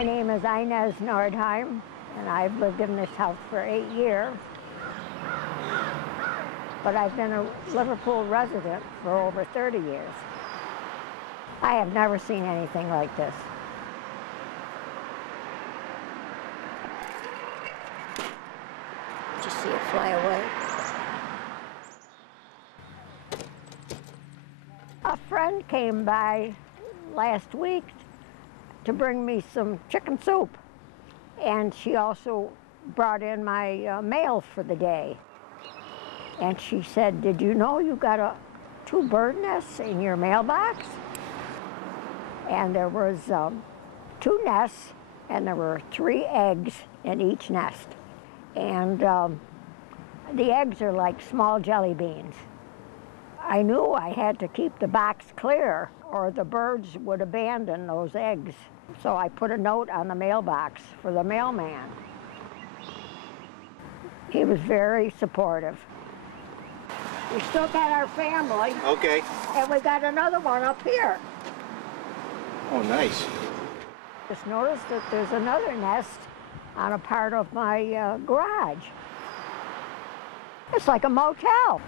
My name is Inez Nordheim, and I've lived in this house for 8 years. But I've been a Liverpool resident for over 30 years. I have never seen anything like this. Did you see it fly away? A friend came by last week to bring me some chicken soup, and she also brought in my mail for the day. And she said, "Did you know you got 2 bird nests in your mailbox?" And there was 2 nests, and there were 3 eggs in each nest. And the eggs are like small jelly beans. I knew I had to keep the box clear or the birds would abandon those eggs. So I put a note on the mailbox for the mailman. He was very supportive. We still got our family. Okay. And we got another one up here. Oh, nice. Just noticed that there's another nest on a part of my garage. It's like a motel.